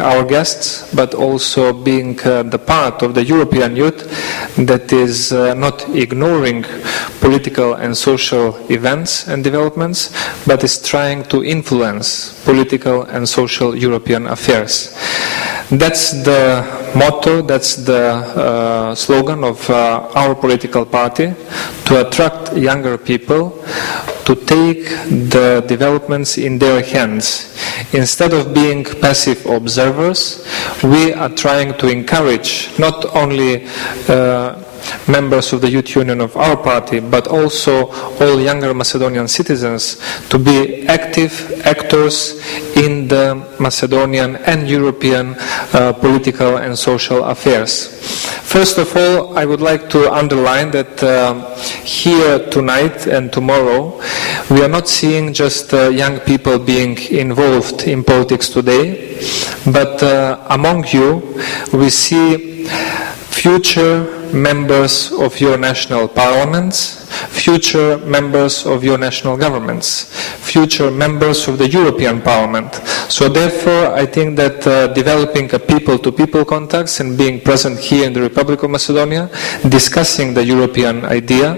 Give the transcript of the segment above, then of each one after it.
our guests, but also being the part of the European youth that is not ignoring political and social events and developments, but is trying to influence political and social European affairs. That's the motto, that's the slogan of our political party, to attract younger people to take the developments in their hands. Instead of being passive observers, we are trying to encourage not only members of the Youth Union of our party, but also all younger Macedonian citizens to be active actors in the Macedonian and European political and social affairs. First of all, I would like to underline that here tonight and tomorrow, we are not seeing just young people being involved in politics today, but among you, we see future members of your national parliaments, future members of your national governments, future members of the European Parliament. So therefore, I think that developing a people-to-people contacts and being present here in the Republic of Macedonia, discussing the European idea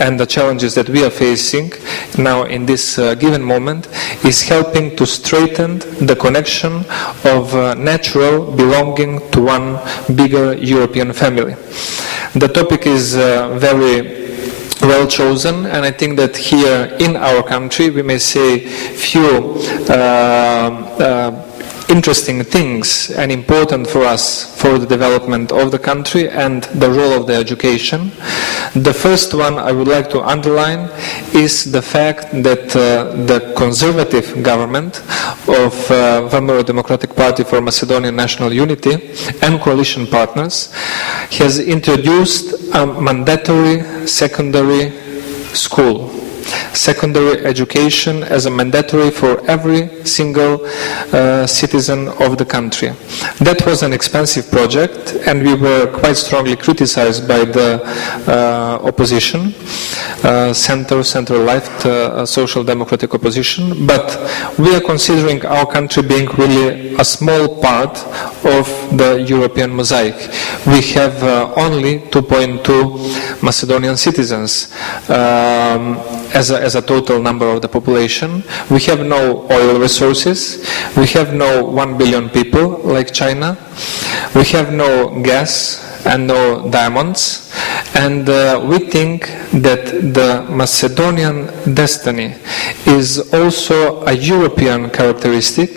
and the challenges that we are facing now in this given moment, is helping to strengthen the connection of natural belonging to one bigger European family. The topic is very well chosen, and I think that here in our country we may say few interesting things and important for us for the development of the country and the role of the education. The first one I would like to underline is the fact that the conservative government of ВМРО-Democratic Party for Macedonian National Unity and coalition partners has introduced a mandatory secondary school. Secondary education as a mandatory for every single citizen of the country. That was an expensive project, and we were quite strongly criticized by the opposition, center-left social democratic opposition, but we are considering our country being really a small part of the European mosaic. We have only 2.2 Macedonian citizens as a total number of the population. We have no oil resources. We have no 1 billion people like China. We have no gas and no diamonds. And we think that the Macedonian destiny is also a European characteristic,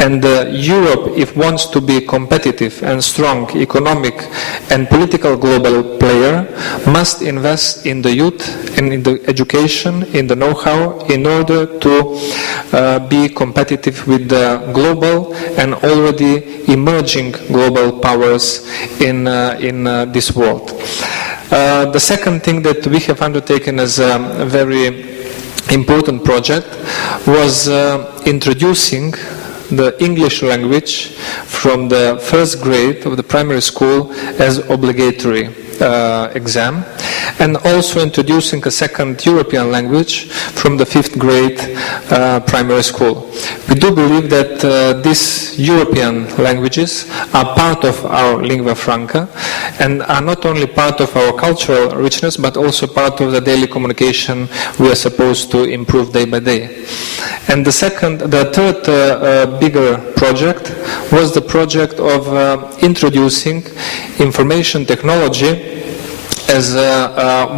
and Europe, if wants to be competitive and strong economic and political global player, must invest in the youth and in the education, in the know-how, in order to be competitive with the global and already emerging global powers in this world. The second thing that we have undertaken as a very important project was introducing the English language from the first grade of the primary school as obligatory exam, and also introducing a second European language from the 5th grade primary school. We do believe that these European languages are part of our lingua franca and are not only part of our cultural richness, but also part of the daily communication we are supposed to improve day by day. And the third bigger project was the project of introducing information technology as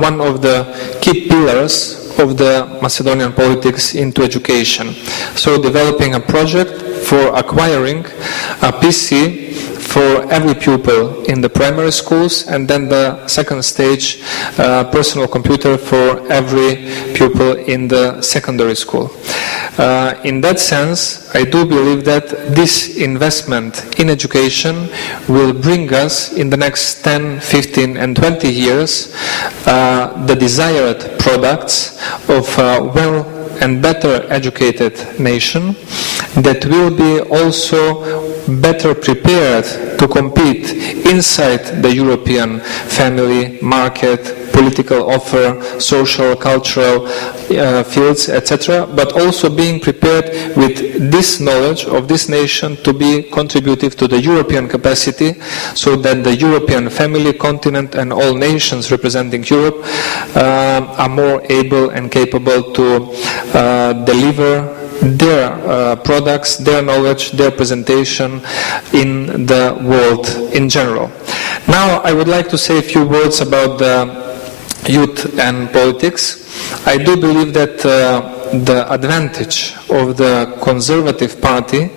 one of the key pillars of the Macedonian politics into education. So developing a project for acquiring a PC for every pupil in the primary schools, and then the second stage, personal computer for every pupil in the secondary school. In that sense, I do believe that this investment in education will bring us in the next 10, 15 and 20 years the desired products of well and better educated nation that will be also better prepared to compete inside the European family, market, political offer, social, cultural fields, etc., but also being prepared with this knowledge of this nation to be contributive to the European capacity, so that the European family, continent, and all nations representing Europe are more able and capable to deliver their products, their knowledge, their presentation in the world in general. Now I would like to say a few words about the youth and politics. I do believe that the advantage of the Conservative Party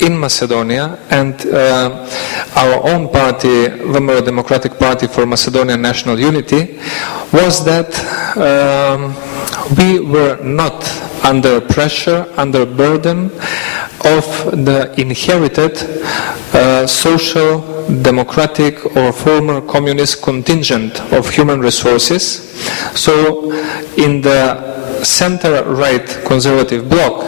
in Macedonia and our own party, the Democratic Party for Macedonian National Unity, was that we were not under pressure, under burden of the inherited social, democratic or former communist contingent of human resources. So in the center-right conservative bloc,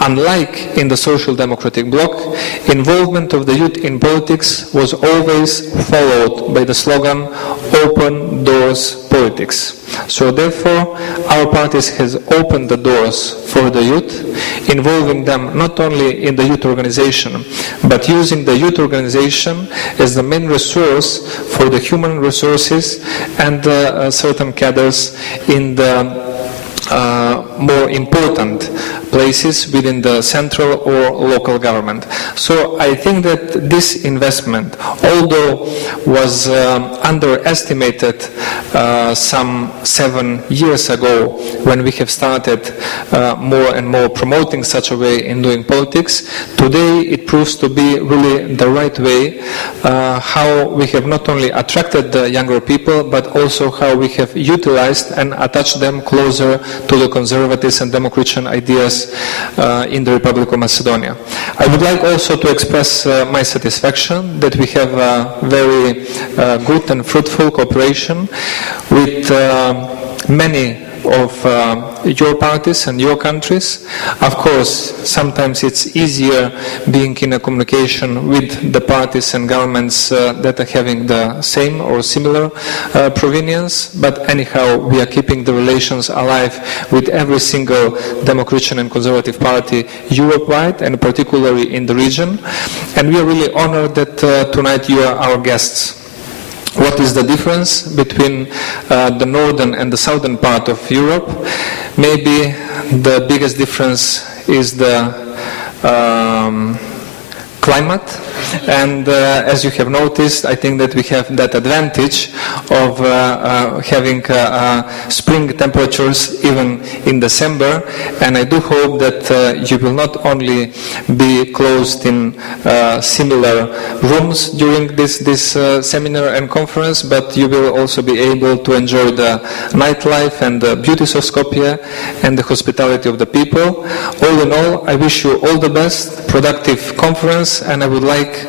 unlike in the social democratic bloc, involvement of the youth in politics was always followed by the slogan, "Open doors politics." So therefore, our party has opened the doors for the youth, involving them not only in the youth organization, but using the youth organization as the main resource for the human resources and certain cadres in the more important places within the central or local government. So I think that this investment, although was underestimated some 7 years ago when we have started more and more promoting such a way in doing politics, today it proves to be really the right way, how we have not only attracted the younger people, but also how we have utilized and attached them closer to the conservatives and democratian ideas in the Republic of Macedonia. I would like also to express my satisfaction that we have a very good and fruitful cooperation with many of your parties and your countries. Of course, sometimes it's easier being in a communication with the parties and governments that are having the same or similar provenience, but anyhow, we are keeping the relations alive with every single Democratian and Conservative party Europe-wide, and particularly in the region. And we are really honored that tonight you are our guests. What is the difference between the northern and the southern part of Europe? Maybe the biggest difference is the climate, and as you have noticed, I think that we have that advantage of having spring temperatures even in December, and I do hope that you will not only be closed in similar rooms during this seminar and conference, but you will also be able to enjoy the nightlife and the beauties of Skopje and the hospitality of the people. All in all, I wish you all the best, productive conference, and I would like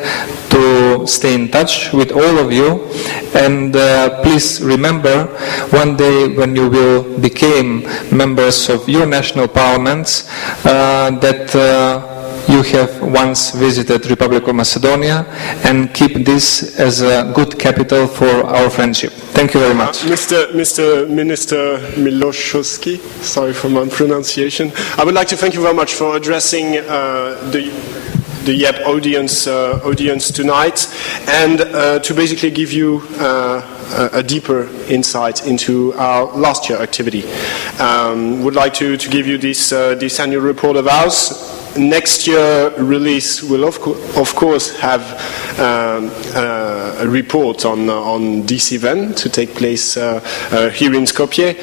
to stay in touch with all of you, and please remember one day when you will become members of your national parliaments that you have once visited Republic of Macedonia, and keep this as a good capital for our friendship. Thank you very much. Mr. Minister Miloshoski, sorry for my pronunciation. I would like to thank you very much for addressing the YEPP audience tonight, and to basically give you a deeper insight into our last year activity. Would like to give you this annual report of ours. Next year release will of course have a report on this event to take place here in Skopje.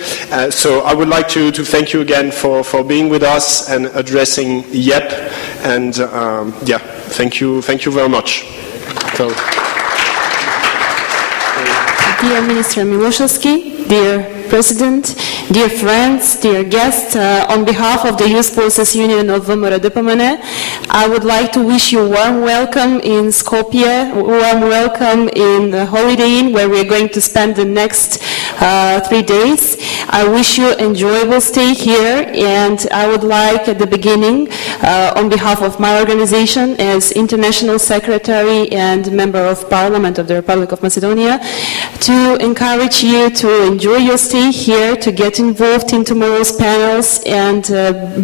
So I would like to thank you again for being with us and addressing YEPP, and thank you very much. Dear Minister Miloshoski, dear President, dear friends, dear guests, on behalf of the Youth Forces Union of ВМРО-ДПМНЕ, I would like to wish you a warm welcome in Skopje, warm welcome in Holiday Inn, where we are going to spend the next 3 days. I wish you enjoyable stay here, and I would like at the beginning, on behalf of my organization as International Secretary and Member of Parliament of the Republic of Macedonia, to encourage you to enjoy your stay here, to get involved in tomorrow's panels and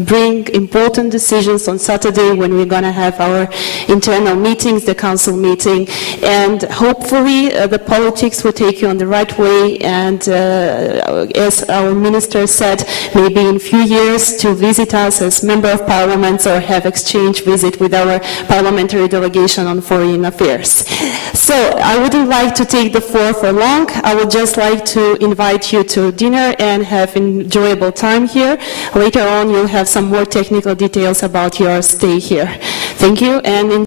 bring important decisions on Saturday when we're going to have our internal meetings, the council meeting, and hopefully the politics will take you on the right way, and as our minister said, maybe in a few years to visit us as Member of Parliament or have exchange visit with our parliamentary delegation on foreign affairs. So I wouldn't like to take the floor for long. I would just like to invite you to dinner and have enjoyable time here. Later on you'll have some more technical details about your stay here. Thank you. And